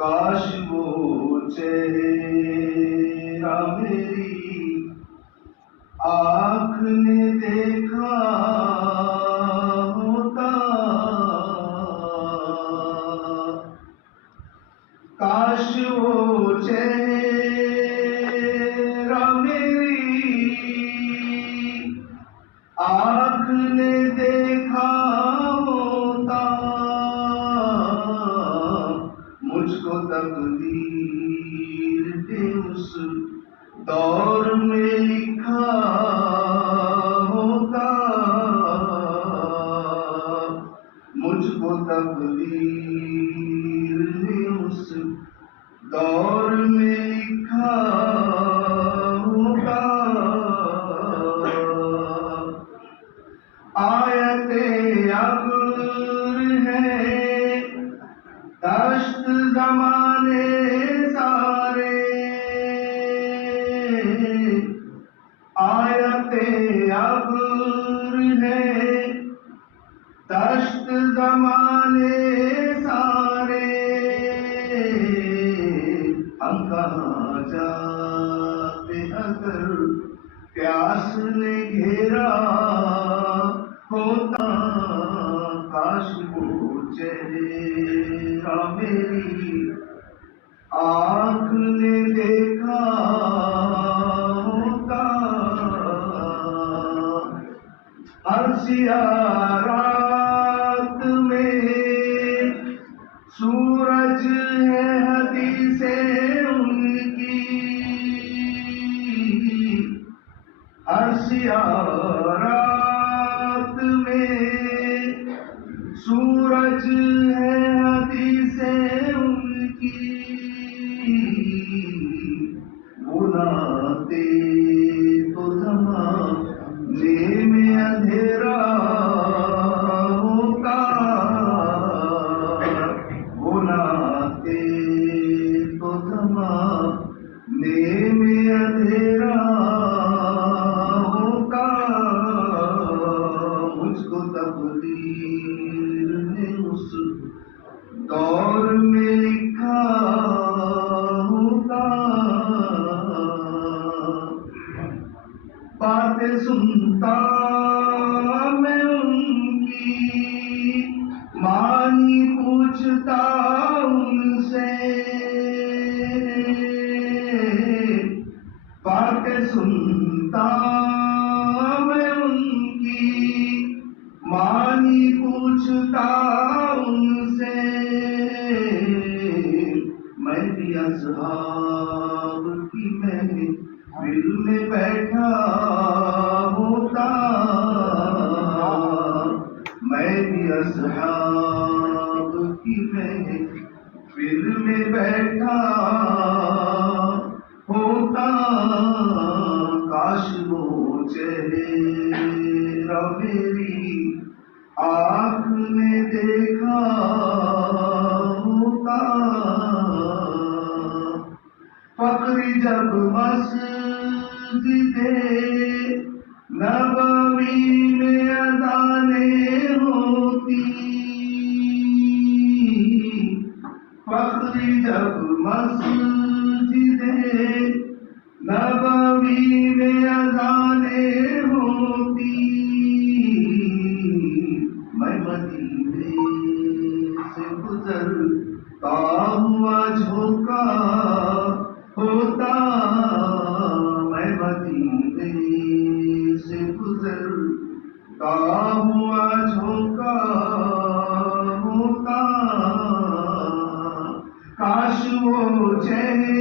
کاش وہ چہرہ میری آنکھ نے دیکھا ہوتا، کاش وہ چہرہ میری آنکھ نے دیکھا ہوتا، مجھ کو تقدیر نے اس دور میں لکھا ہوتا، مجھ کو تقدیر نے اس دور میں لکھا ہوتا، آیت ابر ہے دشت زمانے سارے، آیت ابر ہے دشت زمانے سارے، ہم کہاں جاتے اگر پیاس نے گھیرا ہوتا، کاش وہ چہرہ میری آنکھ نے دیکھا ہوتا، ہر سیاہ رات میں سورج ہے حدیثیں ان کی، ہر سیاہ رات میں سورج ہے حدیثیں ان کی، بلاتے تو زمانے میں اندھیرا ہوتا، بلاتے تو زمانے میں اندھیرا ہوتا، مجھ کو تقدیر نے اس دور میں لکھا ہوتا، باتیں سنتا میں ان کی معنی پوچھتا ان سے، باتیں سنتا میں ان کی معنی پوچھتا ان سے، میں بھی اصحاب کی محفل میں بیٹھا ہوتا، میں بھی اصحاب کی محفل میں بیٹھا ہوتا، کاش وہ چہرہ میری آنکھ نے دیکھا ہوتا، فقری جب مسجد نبوی میں اذانیں ہوتی، فقری جب مسجد نبوی میں اذانیں ہوتی، میں مدینے سے گزرتا ہوا جھونکا ہوتا، میں مدینے سے گزرتا ہوا جھونکا ہوتا، کاش وہ چہرہ